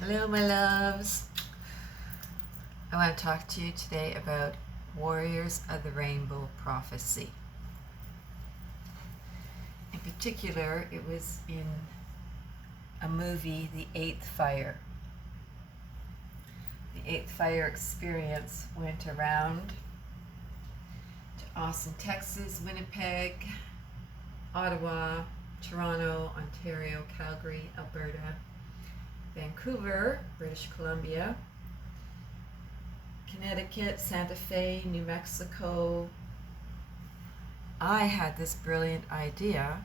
Hello, my loves. I want to talk to you today about Warriors of the Rainbow Prophecy. In particular, it was in a movie, The Eighth Fire. The Eighth Fire experience went around to Austin, Texas, Winnipeg, Ottawa, Toronto, Ontario, Calgary, Alberta, Vancouver, British Columbia, Connecticut, Santa Fe, New Mexico. I had this brilliant idea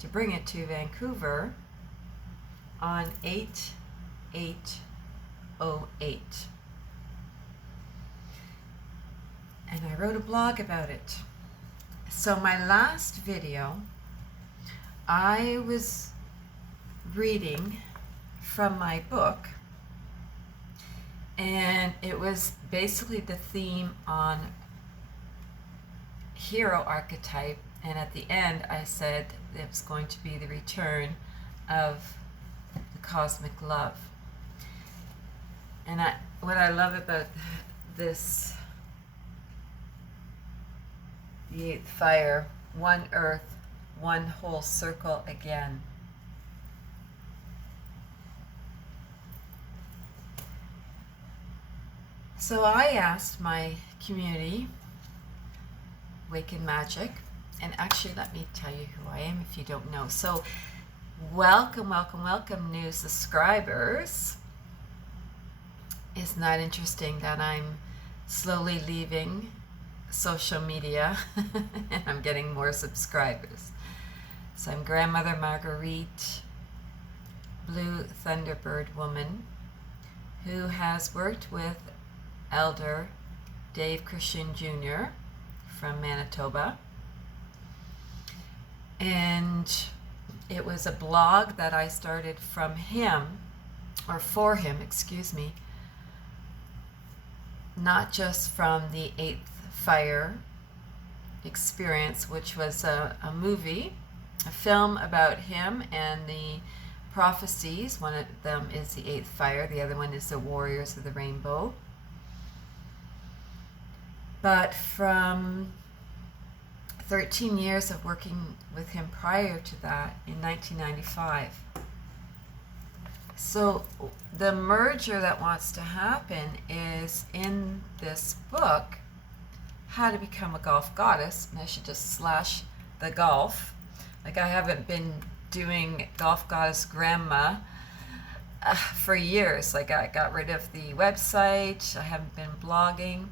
to bring it to Vancouver on 8/8/08. And I wrote a blog about it. So my last video, I was reading from my book, and it was basically the theme on hero archetype, and at the end I said it was going to be the return of the cosmic love. And what I love about this, the eighth fire, one earth, one whole circle again. So I asked my community, Wake in Magic, and actually let me tell you who I am if you don't know. So welcome, welcome, welcome, new subscribers. Isn't that interesting that I'm slowly leaving social media and I'm getting more subscribers. So I'm Grandmother Margarit, Blue Thunderbird woman, who has worked with Elder Dave Courchene Jr. from Manitoba. And it was a blog that I started from him, or for him, excuse me, not just from the Eighth Fire experience, which was a movie, a film about him and the prophecies. One of them is the Eighth Fire, the other one is the Warriors of the Rainbow. But from 13 years of working with him prior to that, in 1995. So the merger that wants to happen is in this book, How to Become a Golf Goddess, and I should just slash the golf. Like, I haven't been doing Golf Goddess Grandma for years. Like, I got rid of the website, I haven't been blogging.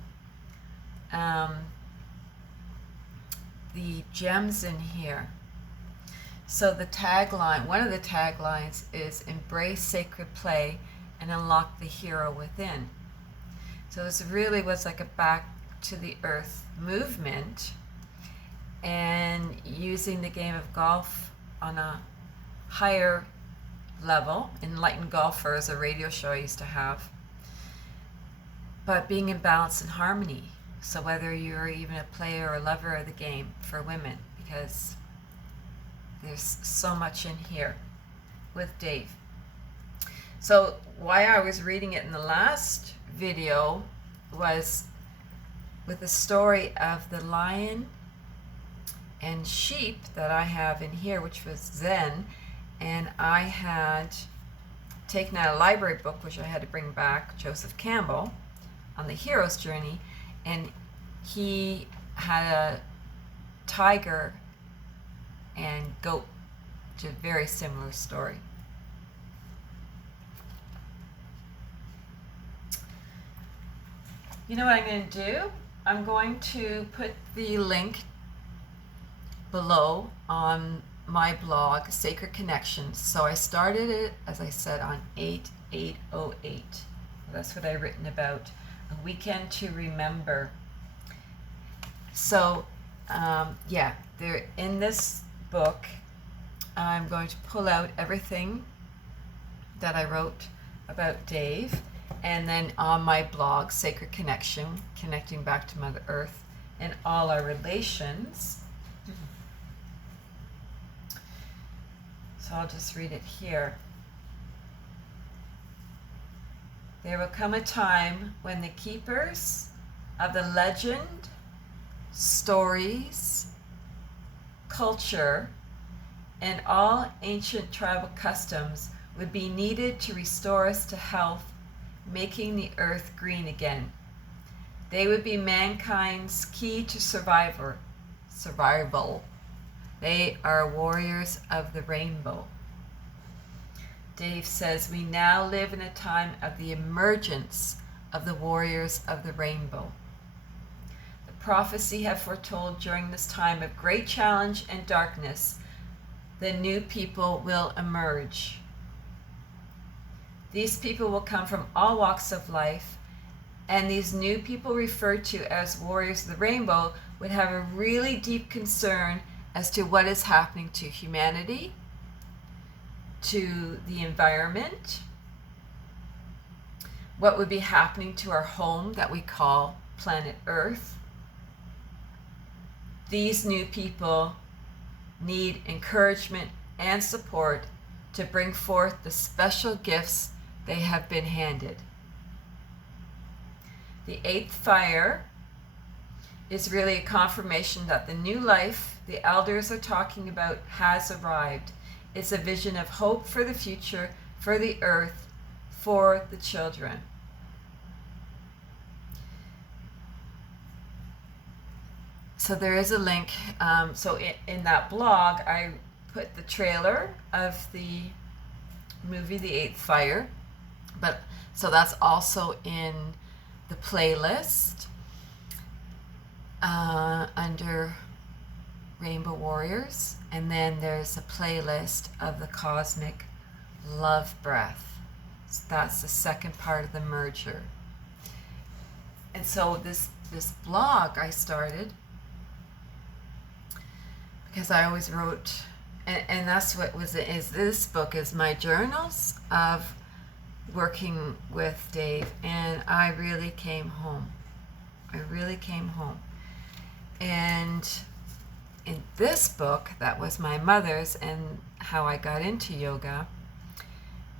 The gems in here. So the tagline, one of the taglines is embrace sacred play and unlock the hero within. So this really was like a back to the earth movement, and using the game of golf on a higher level. Enlightened Golfer is a radio show I used to have, but being in balance and harmony. So whether you're even a player or a lover of the game, for women, because there's so much in here with Dave. So why I was reading it in the last video was with the story of the lion and sheep that I have in here, which was Zen, and I had taken out a library book, which I had to bring back, Joseph Campbell, on the hero's journey, and he had a tiger and goat, which is a very similar story. You know what I'm going to do? I'm going to put the link below on my blog, Sacred Connections. So I started it, as I said, on 8/8/08. That's what I've written about. A weekend to remember. So, yeah, there in this book, I'm going to pull out everything that I wrote about Dave, and then on my blog, Sacred Connection, connecting back to Mother Earth and all our relations. So I'll just read it here. There will come a time when the keepers of the legend, stories, culture, and all ancient tribal customs would be needed to restore us to health, making the earth green again. They would be mankind's key to survival. They are warriors of the rainbow. Dave says, we now live in a time of the emergence of the warriors of the rainbow. The prophecy had foretold during this time of great challenge and darkness, the new people will emerge. These people will come from all walks of life, and these new people referred to as warriors of the rainbow would have a really deep concern as to what is happening to humanity, to the environment, what would be happening to our home that we call planet Earth. These new people need encouragement and support to bring forth the special gifts they have been handed. The eighth fire is really a confirmation that the new life the elders are talking about has arrived. It's a vision of hope for the future, for the earth, for the children. So there is a link. So in that blog, I put the trailer of the movie The Eighth Fire. But so that's also in the playlist under Rainbow Warriors. And then there's a playlist of the Cosmic Love Breath. So that's the second part of the merger. And so this blog I started because I always wrote, and that's what is this book is my journals of working with Dave, and I really came home. And in this book, that was my mother's, and how I got into yoga,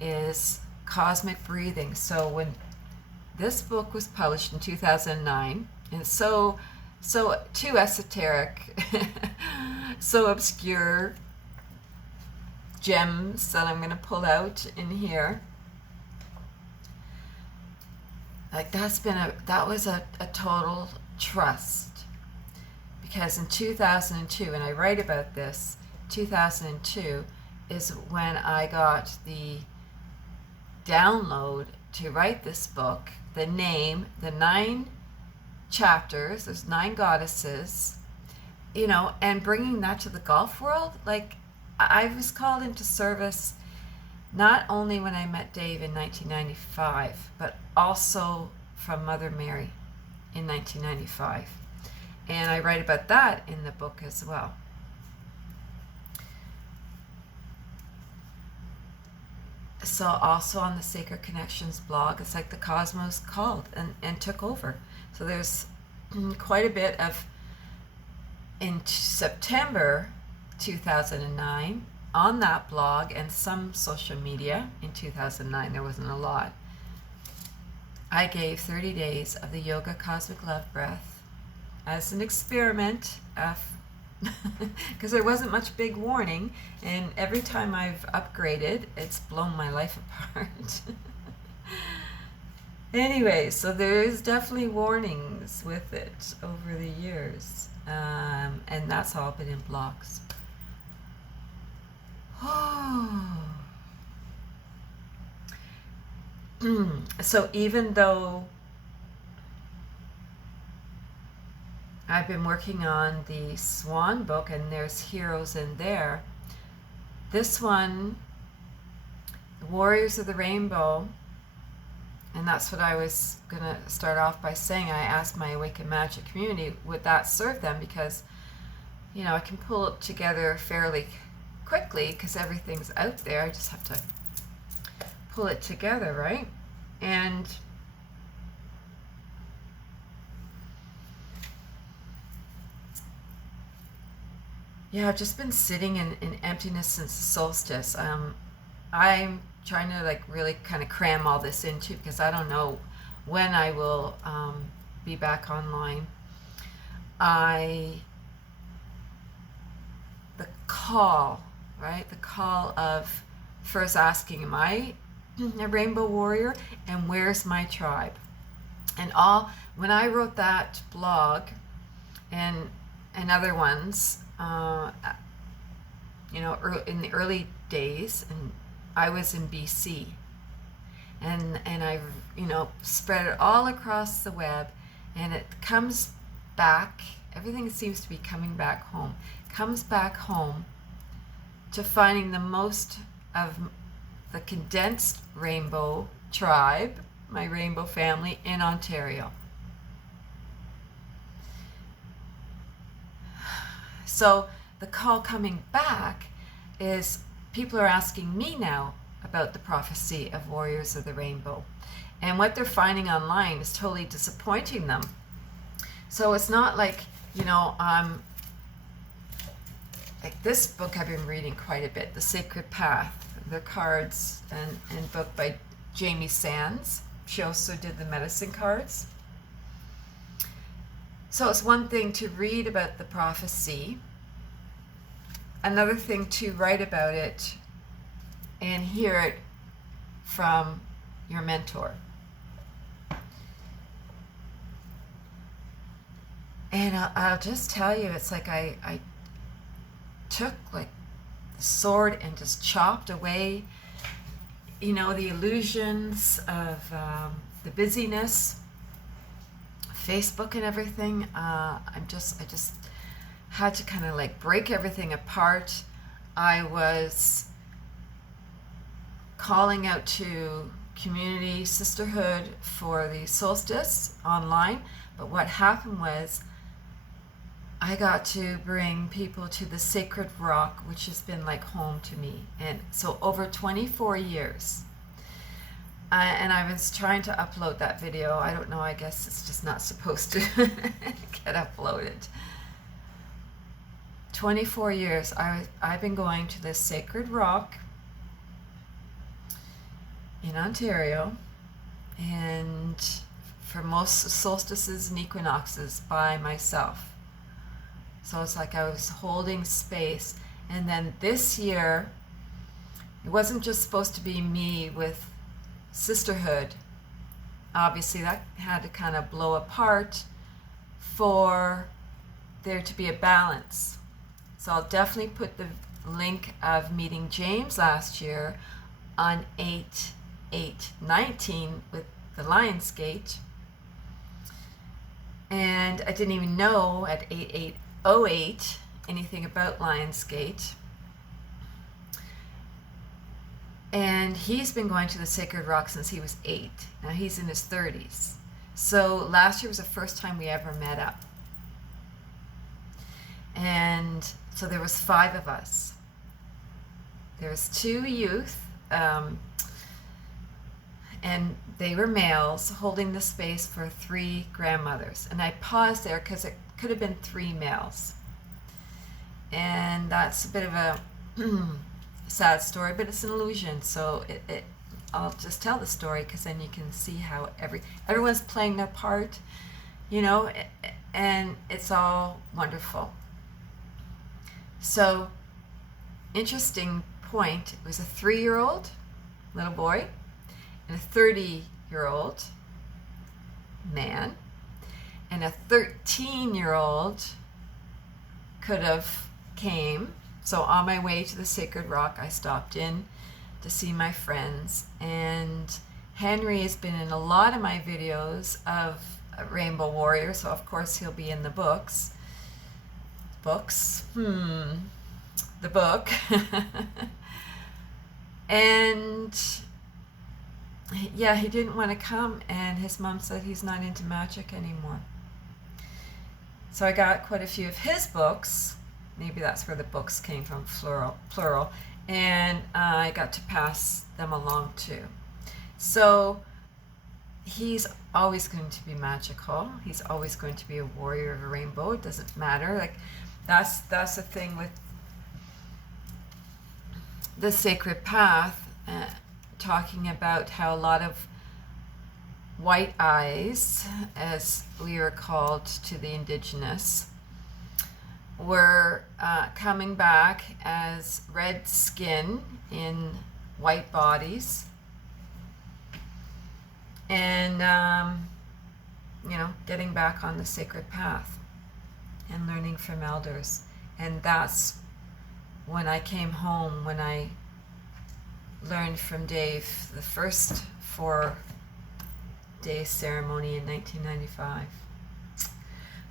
is Cosmic Breathing. So when this book was published in 2009, and it's so too esoteric, so obscure gems that I'm going to pull out in here. Like that was a total trust, because in 2002, and I write about this, 2002 is when I got the download to write this book, the name, the 9 chapters, there's 9 goddesses, and bringing that to the golf world. Like, I was called into service not only when I met Dave in 1995, but also from Mother Mary in 1995. And I write about that in the book as well. So also on the Sacred Connections blog, it's like the cosmos called and took over. So there's quite a bit of, in September 2009, on that blog and some social media in 2009, there wasn't a lot, I gave 30 days of the Yoga Cosmic Love Breath as an experiment, because there wasn't much big warning, and every time I've upgraded, it's blown my life apart. Anyway, so there is definitely warnings with it over the years, and that's all been in blocks. So even though I've been working on the Swan book and there's heroes in there, this one, the Warriors of the Rainbow, and that's what I was going to start off by saying. I asked my Awakened Magic community, would that serve them? Because, I can pull it together fairly quickly because everything's out there. I just have to pull it together, right? And yeah, I've just been sitting in emptiness since the solstice. I'm trying to like really kind of cram all this into, because I don't know when I will be back online. The call, right? The call of first asking, am I a rainbow warrior? And where's my tribe? And when I wrote that blog and other ones, you know, in the early days, and I was in BC, and I, you know, spread it all across the web, and it comes back. Everything seems to be coming back home. Comes back home to finding the most of the condensed rainbow tribe, my rainbow family in Ontario. So the call coming back is people are asking me now about the prophecy of Warriors of the Rainbow. And what they're finding online is totally disappointing them. So it's not like, you know, like this book I've been reading quite a bit, The Sacred Path, the cards and book by Jamie Sands. She also did the medicine cards. So it's one thing to read about the prophecy, another thing to write about it and hear it from your mentor. And I'll just tell you, it's like I took like the sword and just chopped away, you know, the illusions of the busyness, Facebook and everything. I just had to kind of like break everything apart. I was calling out to community sisterhood for the solstice online, but what happened was I got to bring people to the sacred rock, which has been like home to me. And so over 24 years, and I was trying to upload that video. I don't know, I guess it's just not supposed to get uploaded. 24 years I've been going to this sacred rock in Ontario, and for most solstices and equinoxes by myself. So it's like I was holding space. And then this year, it wasn't just supposed to be me with sisterhood. Obviously, that had to kind of blow apart for there to be a balance. So I'll definitely put the link of meeting James last year on 8/8/19 with the Lionsgate. And I didn't even know at 8/8/08 anything about Lionsgate. And he's been going to the Sacred Rock since he was 8. Now he's in his 30s. So last year was the first time we ever met up. And so there was 5 of us. There was 2 youth, and they were males holding the space for 3 grandmothers. And I paused there because it could have been 3 males. And that's a bit of a sad story, but it's an illusion. So I'll just tell the story, because then you can see how everyone's playing their part, you know, and it's all wonderful. So, interesting point, it was a 3-year-old little boy and a 30-year-old man, and a 13-year-old could have came. So on my way to the Sacred Rock, I stopped in to see my friends, and Henry has been in a lot of my videos of Rainbow Warrior, so of course he'll be in the books. The book. And yeah, he didn't want to come, and his mom said he's not into magic anymore. So I got quite a few of his books. Maybe that's where the books came from, plural. And I got to pass them along too. So he's always going to be magical. He's always going to be a warrior of a rainbow. It doesn't matter. Like that's the thing with the sacred path. talking about how a lot of white eyes, as we are called to the indigenous, were coming back as red skin in white bodies, and getting back on the sacred path and learning from elders. And that's when I came home, when I learned from Dave the first 4-day ceremony in 1995.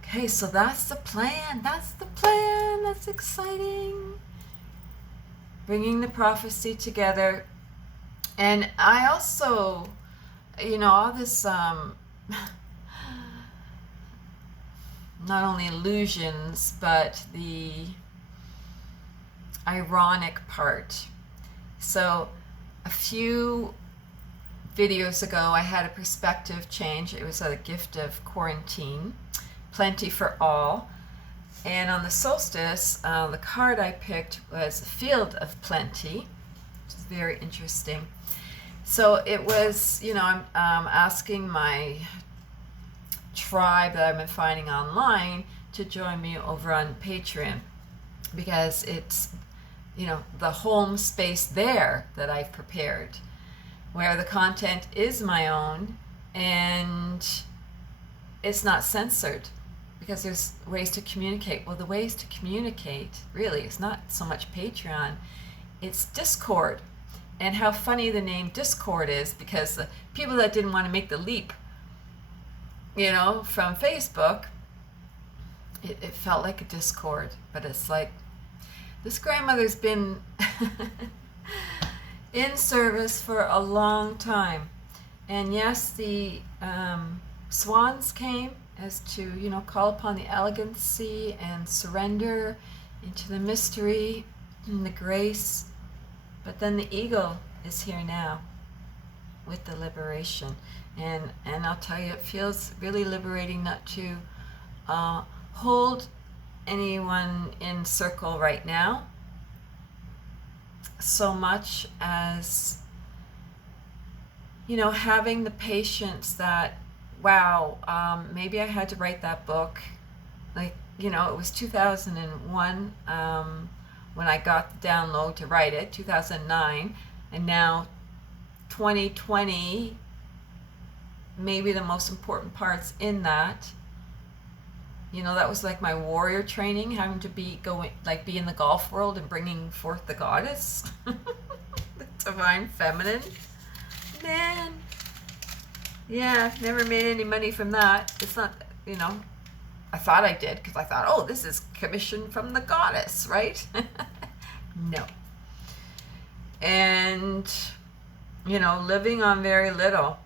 Okay, so that's the plan. That's exciting. Bringing the prophecy together. And I also, all this, not only illusions, but the ironic part. So a few videos ago, I had a perspective change. It was a gift of quarantine, plenty for all. And on the solstice, the card I picked was a field of plenty, which is very interesting. So it was, I'm asking my tribe that I've been finding online to join me over on Patreon, because it's, the home space there that I've prepared, where the content is my own and it's not censored, because there's ways to communicate. Well, the ways to communicate really is not so much Patreon, it's Discord. And how funny the name Discord is, because the people that didn't want to make the leap, from Facebook, it felt like a Discord. But it's like, this grandmother's been in service for a long time. And yes, the swans came as to, call upon the elegancy and surrender into the mystery and the grace. But then the eagle is here now with the liberation. And I'll tell you, it feels really liberating not to hold anyone in circle right now so much as, having the patience that, wow, maybe I had to write that book. Like, it was 2001 when I got the download to write it, 2009, and now 2020, maybe the most important parts in that, that was like my warrior training, having to be in the golf world and bringing forth the goddess, the divine feminine. Man, yeah, I've never made any money from that. It's not, I thought I did, because I thought, oh, this is commission from the goddess, right? No. And, living on very little,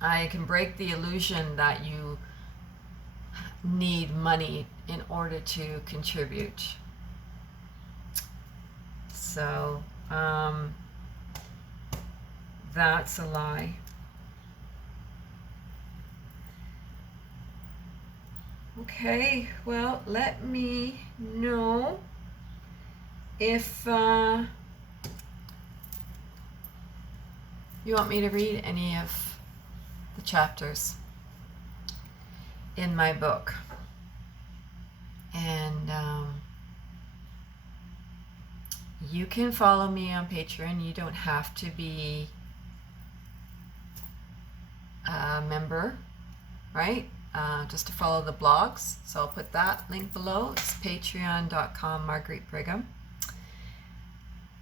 I can break the illusion that you need money in order to contribute. So, that's a lie. Okay, well, let me know if you want me to read any of the chapters in my book. And you can follow me on Patreon. You don't have to be a member, right? Just to follow the blogs. So I'll put that link below. It's patreon.com Margarit Brigham.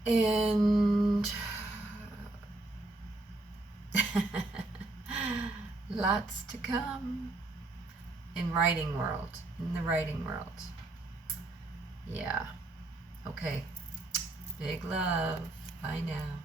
And lots to come in the writing world. Yeah. Okay. Big love. Bye now.